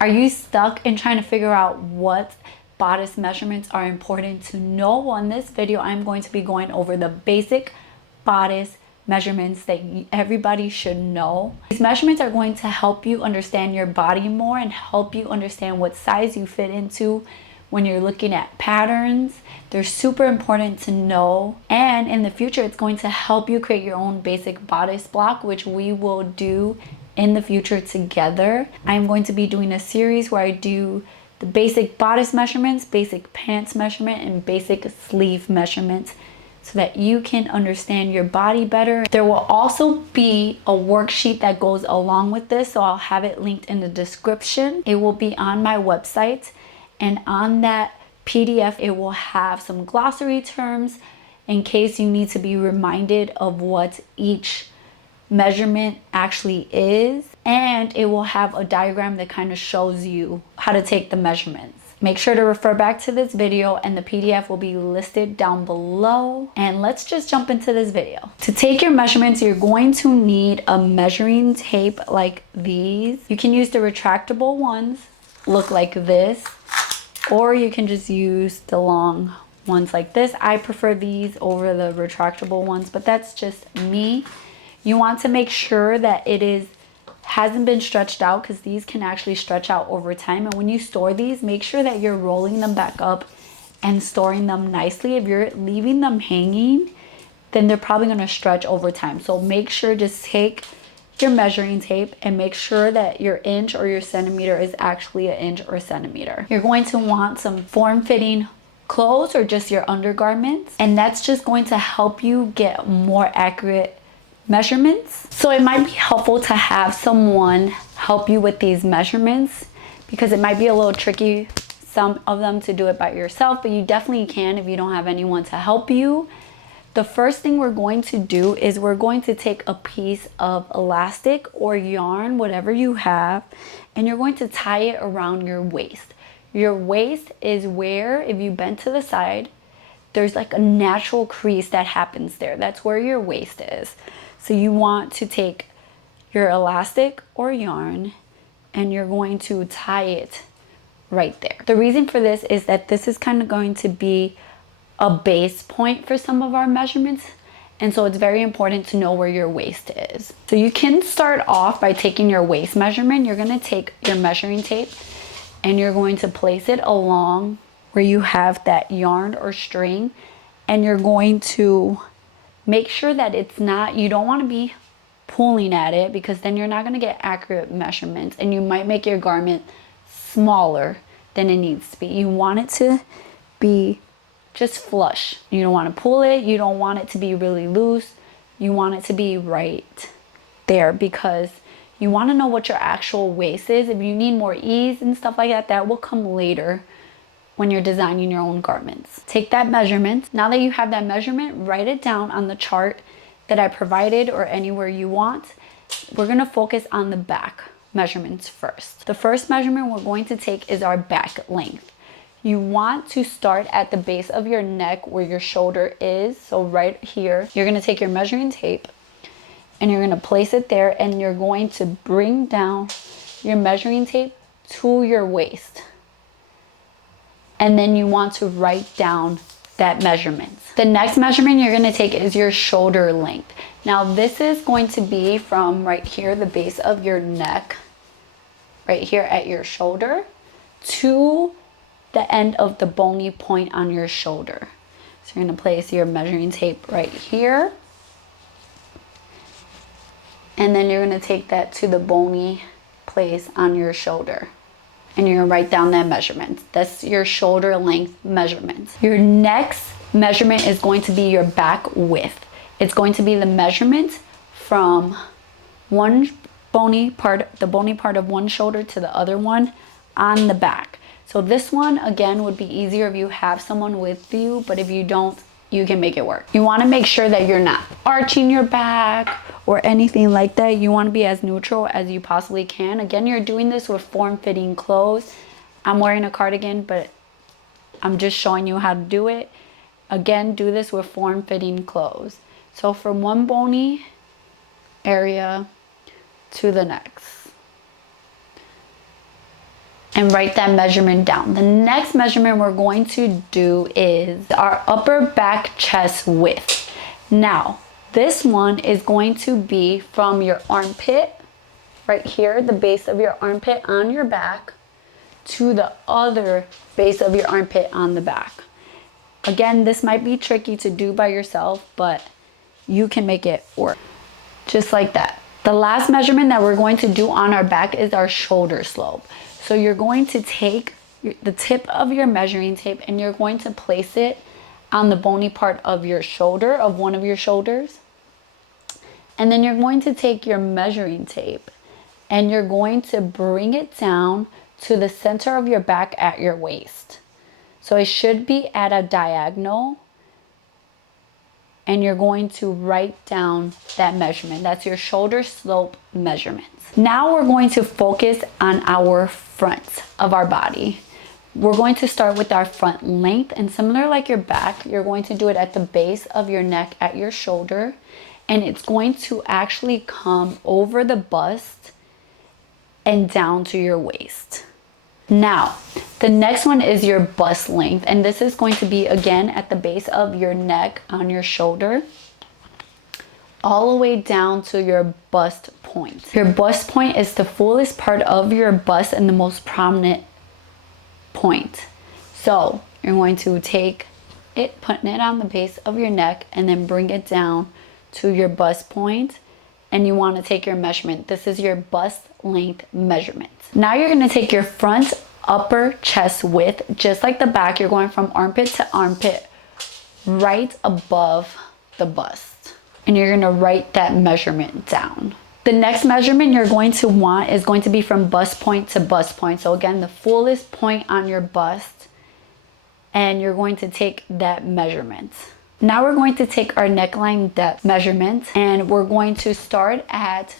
Are you stuck in trying to figure out what bodice measurements are important to know? On this video, I'm going to be going over the basic bodice measurements that everybody should know. These measurements are going to help you understand your body more and help you understand what size you fit into when you're looking at patterns. They're super important to know, and in the future it's going to help you create your own basic bodice block, which we will do in the future together. I'm going to be doing a series where I do the basic bodice measurements, basic pants measurement, and basic sleeve measurements, so that you can understand your body better. There will also be a worksheet that goes along with this, so I'll have it linked in the description. It will be on my website, and on that PDF it will have some glossary terms in case you need to be reminded of what each measurement actually is, and it will have a diagram that kind of shows you how to take the measurements. Make sure to refer back to this video, and the PDF will be listed down below. And let's just jump into this video. To take your measurements, you're going to need a measuring tape like these. You can use the retractable ones, look like this, or you can just use the long ones like this. I prefer these over the retractable ones, but that's just me. You want to make sure that it hasn't been stretched out, because these can actually stretch out over time. And when you store these, make sure that you're rolling them back up and storing them nicely. If you're leaving them hanging, then they're probably going to stretch over time. So make sure, just take your measuring tape and make sure that your inch or your centimeter is actually an inch or a centimeter. You're going to want some form-fitting clothes or just your undergarments, and that's just going to help you get more accurate measurements. So it might be helpful to have someone help you with these measurements, because it might be a little tricky, some of them, to do it by yourself, but you definitely can if you don't have anyone to help you. The first thing we're going to do is we're going to take a piece of elastic or yarn, whatever you have, and you're going to tie it around your waist. Your waist is where, if you bend to the side, there's like a natural crease that happens there. That's where your waist is. So you want to take your elastic or yarn and you're going to tie it right there. The reason for this is that this is kind of going to be a base point for some of our measurements, and so it's very important to know where your waist is. So you can start off by taking your waist measurement. You're going to take your measuring tape and you're going to place it along where you have that yarn or string, and you're going to make sure that it's not, you don't want to be pulling at it, because then you're not going to get accurate measurements and you might make your garment smaller than it needs to be. You want it to be just flush. You don't want to pull it. You don't want it to be really loose. You want it to be right there, because you want to know what your actual waist is. If you need more ease and stuff like that, that will come later when you're designing your own garments. Take that measurement. Now that you have that measurement, write it down on the chart that I provided or anywhere you want. We're going to focus on the back measurements first. The first measurement we're going to take is our back length. You want to start at the base of your neck where your shoulder is. So right here, you're going to take your measuring tape and you're going to place it there, and you're going to bring down your measuring tape to your waist. And then you want to write down that measurement. The next measurement you're going to take is your shoulder length. Now this is going to be from right here, the base of your neck, right here at your shoulder, to the end of the bony point on your shoulder. So you're going to place your measuring tape right here, and then you're going to take that to the bony place on your shoulder, and you're gonna write down that measurement. That's your shoulder length measurement. Your next measurement is going to be your back width. It's going to be the measurement from one bony part, the bony part of one shoulder, to the other one on the back. So this one, again, would be easier if you have someone with you, but if you don't, you can make it work. You want to make sure that you're not arching your back or anything like that. You want to be as neutral as you possibly can. Again, you're doing this with form-fitting clothes. I'm wearing a cardigan, but I'm just showing you how to do it. Again, do this with form-fitting clothes. So from one bony area to the next. and write that measurement down. The next measurement we're going to do is our upper back chest width. Now, this one is going to be from your armpit, right here, the base of your armpit on your back, to the other base of your armpit on the back. Again, this might be tricky to do by yourself, but you can make it work. Just like that. The last measurement that we're going to do on our back is our shoulder slope. So you're going to take the tip of your measuring tape and you're going to place it on the bony part of your shoulder, of one of your shoulders. And then you're going to take your measuring tape and you're going to bring it down to the center of your back at your waist. So it should be at a diagonal. And you're going to write down that measurement. That's your shoulder slope measurements. Now we're going to focus on our front of our body. We're going to start with our front length, and similar like your back, you're going to do it at the base of your neck at your shoulder, and it's going to actually come over the bust and down to your waist. Now, the next one is your bust length, and this is going to be again at the base of your neck on your shoulder, all the way down to your bust point. Your bust point is the fullest part of your bust and the most prominent point. So you're going to take it, putting it on the base of your neck, and then bring it down to your bust point, and you want to take your measurement. This is your bust length measurement. Now you're going to take your front upper chest width, just like the back. You're going from armpit to armpit, right above the bust. And you're going to write that measurement down. The next measurement you're going to want is going to be from bust point to bust point. So again, the fullest point on your bust, and you're going to take that measurement. Now we're going to take our neckline depth measurement, and we're going to start at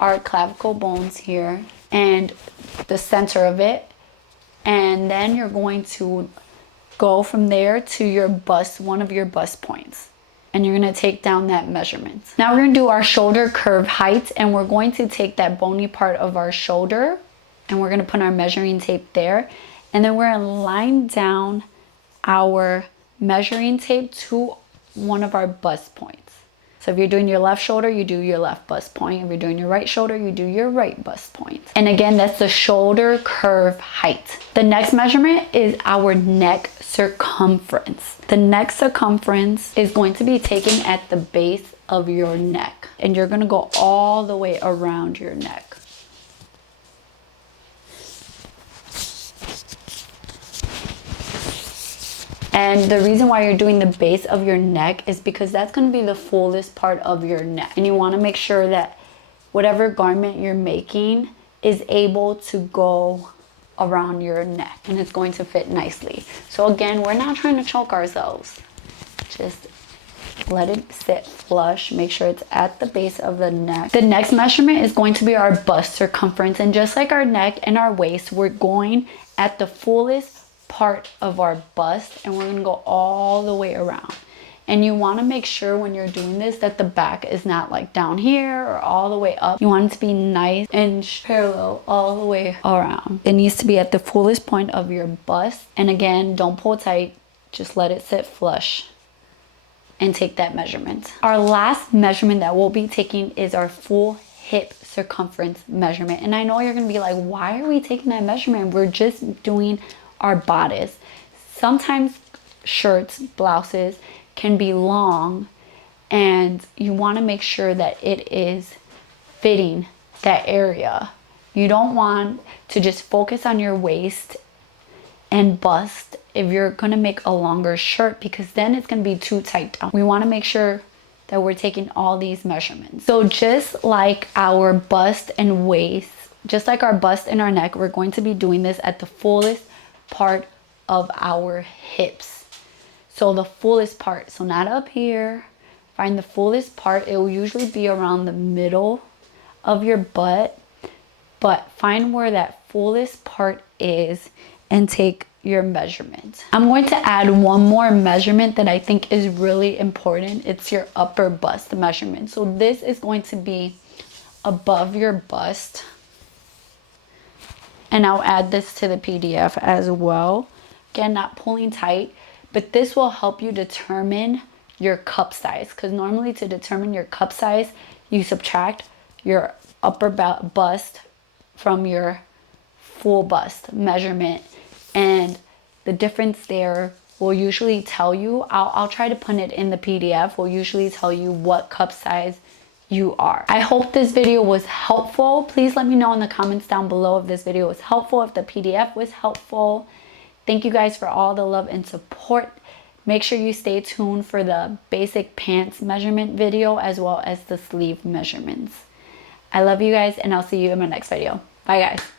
our clavicle bones here and the center of it, and then you're going to go from there to your bust, one of your bust points, and you're going to take down that measurement. Now we're going to do our shoulder curve height, and we're going to take that bony part of our shoulder and we're going to put our measuring tape there, and then we're going to line down our measuring tape to one of our bust points. So if you're doing your left shoulder, you do your left bust point. If you're doing your right shoulder, you do your right bust point. And again, that's the shoulder curve height. The next measurement is our neck circumference. The neck circumference is going to be taken at the base of your neck, and you're going to go all the way around your neck. And the reason why you're doing the base of your neck is because that's going to be the fullest part of your neck. And you want to make sure that whatever garment you're making is able to go around your neck and it's going to fit nicely. So again, we're not trying to choke ourselves. Just let it sit flush. Make sure it's at the base of the neck. The next measurement is going to be our bust circumference. And just like our neck and our waist, we're going at the fullest part of our bust, and we're going to go all the way around. And you want to make sure when you're doing this that the back is not like down here or all the way up. You want it to be nice and parallel all the way around. It needs to be at the fullest point of your bust. And again, don't pull tight, just let it sit flush and take that measurement. Our last measurement that we'll be taking is our full hip circumference measurement. And I know you're going to be like, why are we taking that measurement? We're just doing our bodice. Sometimes shirts, blouses can be long, and you want to make sure that it is fitting that area. You don't want to just focus on your waist and bust if you're going to make a longer shirt, because then it's going to be too tight down. We want to make sure that we're taking all these measurements. So just like our bust and waist, just like our bust and our neck, we're going to be doing this at the fullest part of our hips. So the fullest part, so not up here, find the fullest part. It will usually be around the middle of your butt, but find where that fullest part is and take your measurement. I'm going to add one more measurement that I think is really important. It's your upper bust measurement. So this is going to be above your bust. And I'll add this to the PDF as well. Again, not pulling tight, but this will help you determine your cup size, because normally to determine your cup size, you subtract your upper bust from your full bust measurement, and the difference there will usually tell you, I'll try to put it in the PDF, will usually tell you what cup size you are. I hope this video was helpful. Please let me know in the comments down below if this video was helpful, if the PDF was helpful. Thank you guys for all the love and support. Make sure you stay tuned for the basic pants measurement video as well as the sleeve measurements. I love you guys, and I'll see you in my next video. Bye guys.